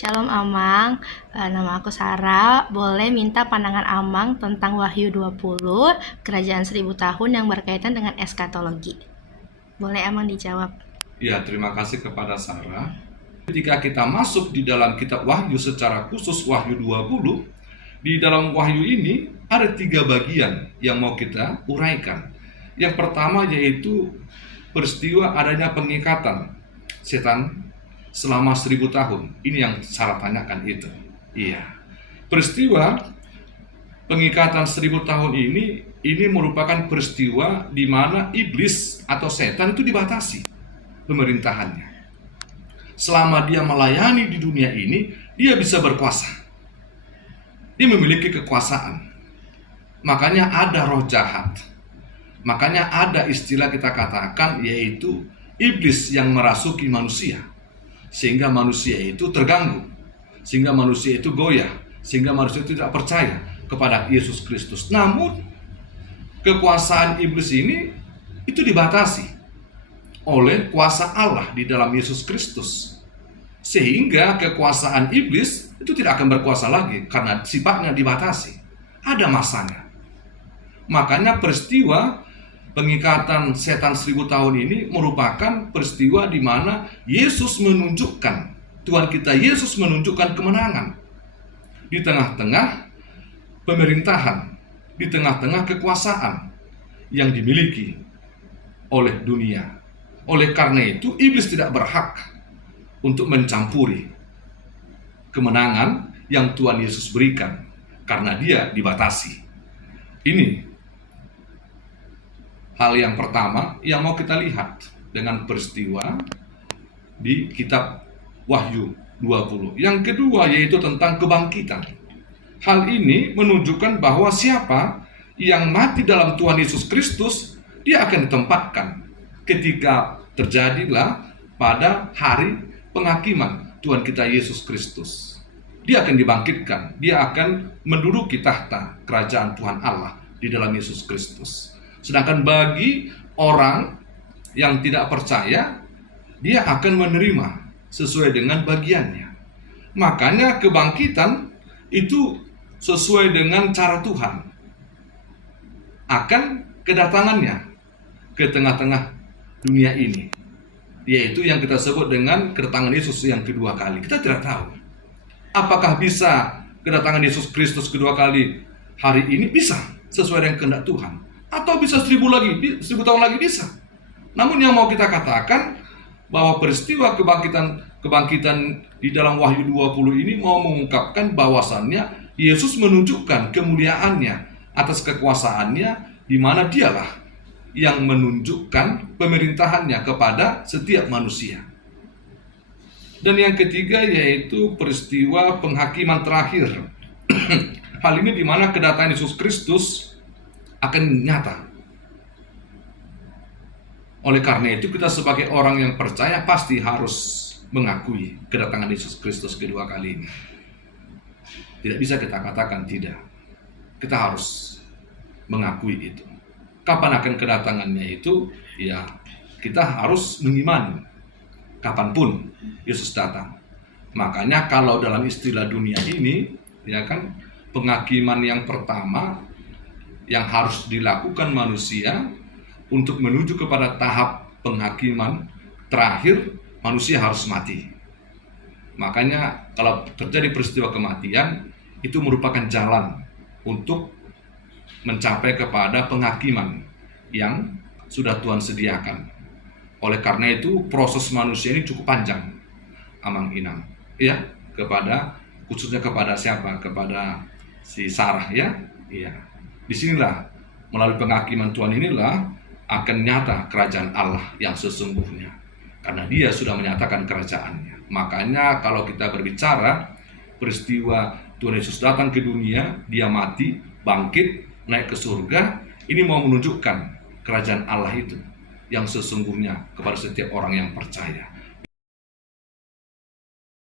Shalom Amang, nama aku Sarah. Boleh minta pandangan Amang tentang Wahyu 20, Kerajaan 1000 tahun yang berkaitan dengan eskatologi. Boleh Amang dijawab? Ya, terima kasih kepada Sarah. Ketika kita masuk di dalam kitab Wahyu secara khusus Wahyu 20, di dalam Wahyu ini ada 3 bagian yang mau kita uraikan. Yang pertama yaitu peristiwa adanya pengikatan setan selama 1000 tahun. Ini yang Sarah tanyakan itu. Iya. Peristiwa pengikatan 1000 tahun ini merupakan peristiwa di mana iblis atau setan itu dibatasi pemerintahannya. Selama dia melayani di dunia ini, dia bisa berkuasa. Dia memiliki kekuasaan. Makanya ada roh jahat. Makanya ada istilah kita katakan yaitu iblis yang merasuki manusia. Sehingga manusia itu terganggu. Sehingga manusia itu goyah. Sehingga manusia itu tidak percaya kepada Yesus Kristus. Namun, kekuasaan iblis ini itu dibatasi oleh kuasa Allah di dalam Yesus Kristus. Sehingga kekuasaan iblis itu tidak akan berkuasa lagi karena sifatnya dibatasi. Ada masanya. Makanya peristiwa pengikatan setan 1000 tahun ini merupakan peristiwa di mana Yesus menunjukkan, Tuhan kita Yesus menunjukkan kemenangan di tengah-tengah pemerintahan, di tengah-tengah kekuasaan yang dimiliki oleh dunia. Oleh karena itu, iblis tidak berhak untuk mencampuri kemenangan yang Tuhan Yesus berikan karena dia dibatasi. Ini hal yang pertama yang mau kita lihat dengan peristiwa di kitab Wahyu 20. Yang kedua yaitu tentang kebangkitan. Hal ini menunjukkan bahwa siapa yang mati dalam Tuhan Yesus Kristus, dia akan ditempatkan ketika terjadilah pada hari penghakiman Tuhan kita Yesus Kristus. Dia akan dibangkitkan, dia akan menduduki tahta kerajaan Tuhan Allah di dalam Yesus Kristus. Sedangkan bagi orang yang tidak percaya, dia akan menerima sesuai dengan bagiannya. Makanya kebangkitan itu sesuai dengan cara Tuhan akan kedatangannya ke tengah-tengah dunia ini, yaitu yang kita sebut dengan kedatangan Yesus yang kedua kali. Kita tidak tahu apakah bisa kedatangan Yesus Kristus kedua kali hari ini, bisa sesuai dengan kehendak Tuhan, atau bisa 1000 tahun lagi bisa. Namun yang mau kita katakan bahwa peristiwa kebangkitan di dalam Wahyu 20 ini mau mengungkapkan bahwasannya Yesus menunjukkan kemuliaannya atas kekuasaannya, di mana dialah yang menunjukkan pemerintahannya kepada setiap manusia. Dan yang ketiga yaitu peristiwa penghakiman terakhir. Hal ini di mana kedatangan Yesus Kristus akan nyata. Oleh karena itu kita sebagai orang yang percaya pasti harus mengakui kedatangan Yesus Kristus kedua kali ini. Tidak bisa kita katakan tidak. Kita harus mengakui itu. Kapan akan kedatangannya itu? Ya, kita harus mengimani kapanpun Yesus datang. Makanya kalau dalam istilah dunia ini, ya kan, penghakiman yang pertama yang harus dilakukan manusia untuk menuju kepada tahap penghakiman terakhir, manusia harus mati. Makanya kalau terjadi peristiwa kematian, itu merupakan jalan untuk mencapai kepada penghakiman yang sudah Tuhan sediakan. Oleh karena itu proses manusia ini cukup panjang, Amang Inang, ya, khususnya kepada siapa? Kepada si Sarah, ya, iya. Disinilah melalui penghakiman Tuhan inilah akan nyata kerajaan Allah yang sesungguhnya, karena Dia sudah menyatakan kerajaannya. Makanya kalau kita berbicara peristiwa Tuhan Yesus datang ke dunia, Dia mati, bangkit, naik ke surga, ini mau menunjukkan kerajaan Allah itu yang sesungguhnya kepada setiap orang yang percaya.